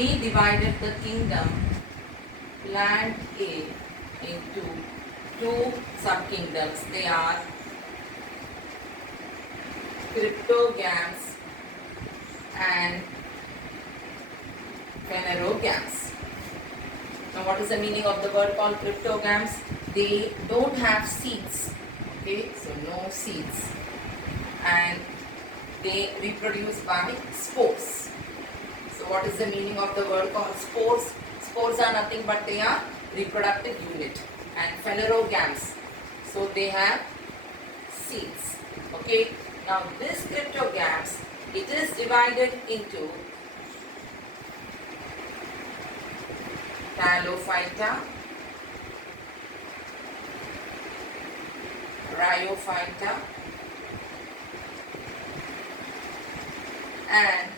we divided the kingdom plant A into two subkingdoms. They are cryptogams and phanerogams. Now what is the meaning of the word called cryptogams? They don't have seeds. Okay, so no seeds. And they reproduce by spores. So what is the meaning of the word called spores? Spores are nothing but they are reproductive unit. And phanerogams, so they have seeds. Okay, now this cryptogams, it is divided into Talophyta, Bryophyta, and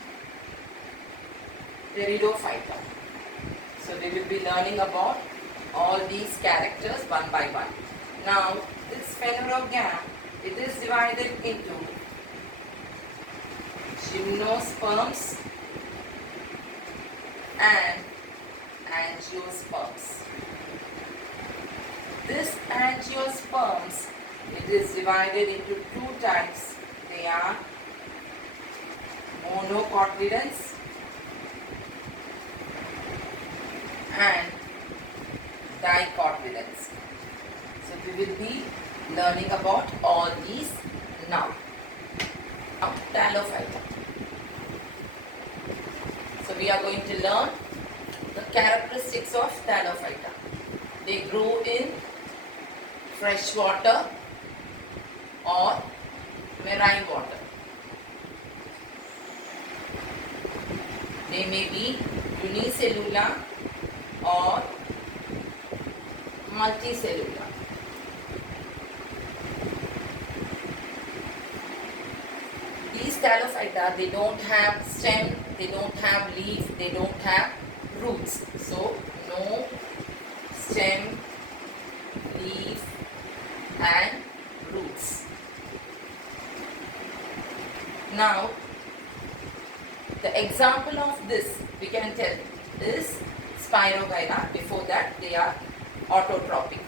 Pteridophyta. So we will be learning about all these characters one by one. Now this phanerogam, it is divided into gymnosperms and angiosperms. This angiosperms, it is divided into two types. They are monocotyledons and dicotyledons. So we will be learning about all these now. Now Talophyta. So we are going to learn the characteristics of Talophyta. They grow in fresh water or marine water. They may be unicellular or multicellular. These Talophyta, they don't have stem, they don't have leaf, they don't have roots. So no stem, leaf and roots. Now the example of this we can tell is Spirogyra. Before that they are autotrophic.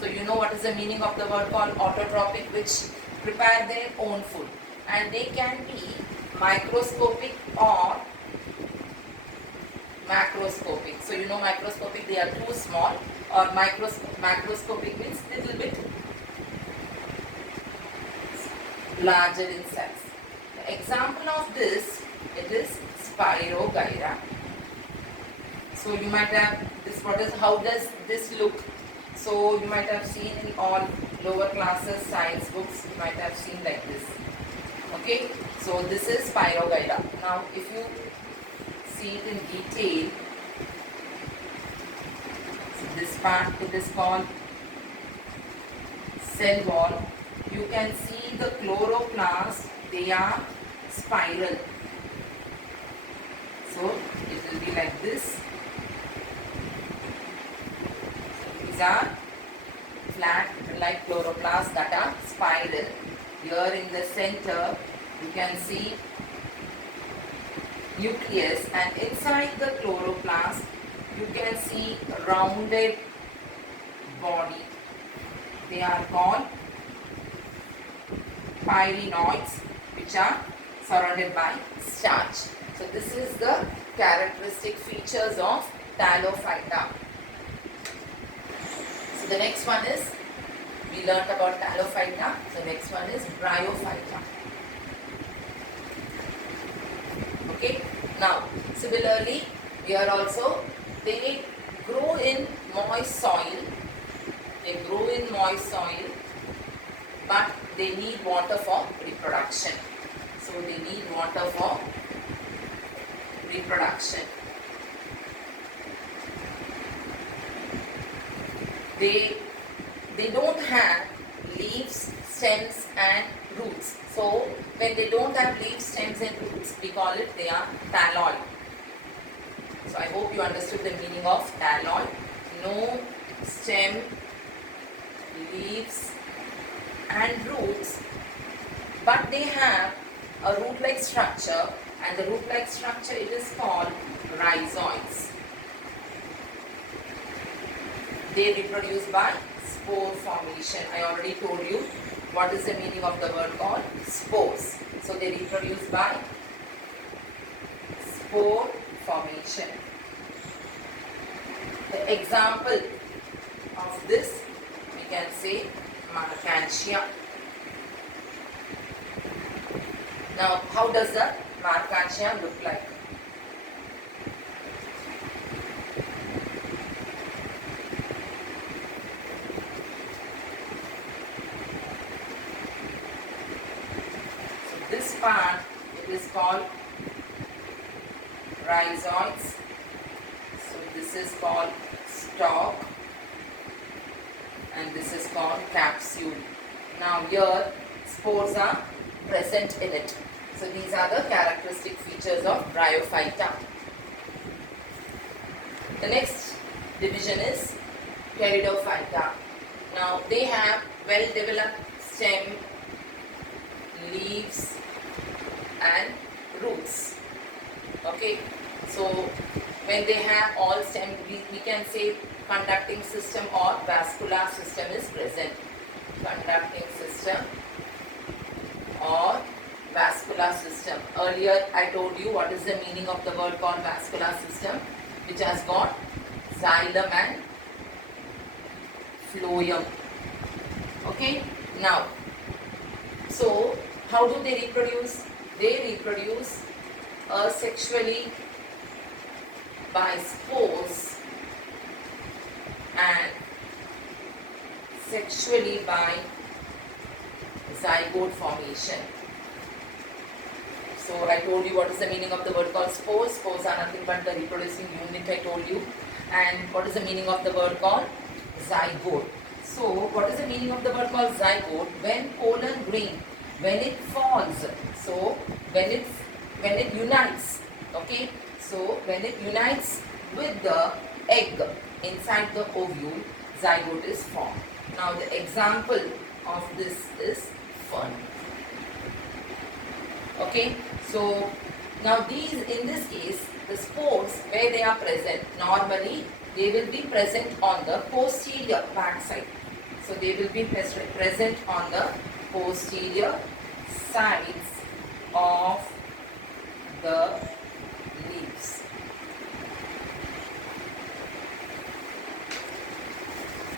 So you know what is the meaning of the word called autotrophic, which prepare their own food, and they can be microscopic or macroscopic. So you know microscopic, they are too small, or macroscopic means little bit larger in size. The example of this, it is Spirogyra. So you might have this, how does this look? So you might have seen in all lower classes science books, you might have seen like this. Okay, so this is Spirogyra. Now if you see it in detail, so this part, it is called cell wall. You can see the chloroplasts, they are spiral. So it will be like this. These are flat like chloroplasts that are spiral. Here in the center you can see nucleus, and inside the chloroplast you can see rounded body. They are called pyrenoids, which are surrounded by starch. So this is the characteristic features of Talophyta. So the next one is, we learnt about Talophyta. The next one is Bryophyta. Okay. Now similarly, here also they grow in moist soil. They grow in moist soil, but they need water for reproduction. So they need water for reproduction. They don't have leaves, stems and roots. So when they don't have leaves, stems and roots, we call it they are thalloid. So I hope you understood the meaning of thalloid. No stem, leaves and roots, but they have a root-like structure, and the root-like structure, it is called rhizoids. They reproduce by spore formation. I already told you what is the meaning of the word called spores. So they reproduce by spore formation. The example of this, we can say Markantia. Now, how does the Markantia look like? So this part, it is called rhizoids. So this is called stalk and this is called capsule. Now here spores are present in it. So these are the characteristic features of bryophyta. The next division is pteridophyta. Now they have well developed stem, leaves and roots. Okay, so when they have all stem, we can say conducting system or vascular system is present. Conducting system or vascular system. Earlier I told you what is the meaning of the word called vascular system, which has got xylem and phloem. Okay, now, so how do they reproduce? They reproduce asexually by spores and sexually by zygote formation. So I told you what is the meaning of the word called spores. Spores are nothing but the reproducing unit, I told you. And what is the meaning of the word called zygote? So what is the meaning of the word called zygote? When pollen grain, when it falls, so when it unites, okay, so when it unites with the egg inside the ovule, zygote is formed. Now the example of this is fern. Okay, so now these, in this case, the spores where they are present, normally they will be present on the posterior back side. So they will be present on the posterior sides of the